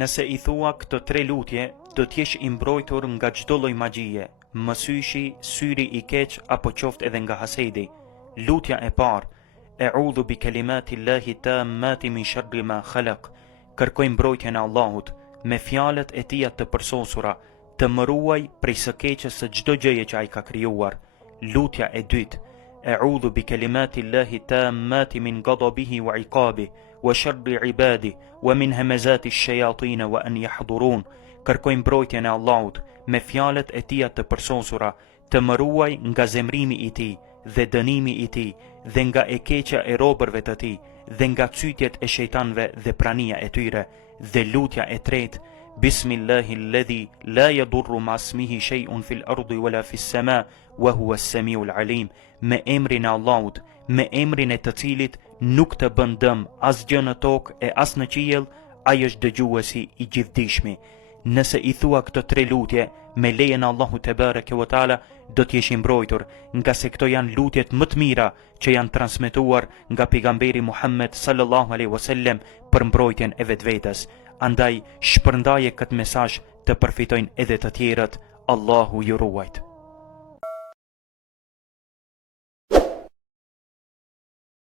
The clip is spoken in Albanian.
Nëse I thua këto 3 lutje, do t'jesh I mbrojtur nga çdo lloj magjie, mësyshi, syri I keq apo qoftë edhe nga hasedi. Lutja e parë: E'udhu bi kalimati Allahi tammati min sharri ma khalaq. Kërkoj mbrojtjen e Allahut me fjalët e Tija të përsosura, të më ruaj prej së keqes së çdo gjëje që Ai ka krijuar. Lutja e dytë: E'udhu bi kalimati Allahi tammati min ghadabihi wa iqabihi wa sharri ibadi wa min hamazati ash-shayatin wa an yahdurun. Kërkoj mbrojtjen e Allahut me fjalët e Tija të përsosura, të më ruaj nga zemrimi I Tij dhe dënimi I Tij dhe nga e keqja e robërve të Tij dhe nga cytjet e shejtanëve dhe prania e tyre. Dhe lutja e tretë: Bismillahilladhi la yadurru ma ismihi shay'un fil ardi wala fis sama wa huwa as-sami'ul alim. Me emrin e Allahut, me emrin e të cilit nuk të bën dëm asgjë në tokë e as në qiell, Ai është dëgjuesi I gjithdijshmi. Nëse I thua këto 3 lutje me lejen e Allahut te bareke ve taala, do t'jesh I mbrojtur, nga se këto janë lutjet më të mira që janë transmetuar nga pejgamberi Muhammed sallallahu alaihi wasallam për mbrojtjen e vetvetes. Andaj shpërndaje këtë mesazh të përfitojnë edhe të tjerët. Allahu ju ruajt.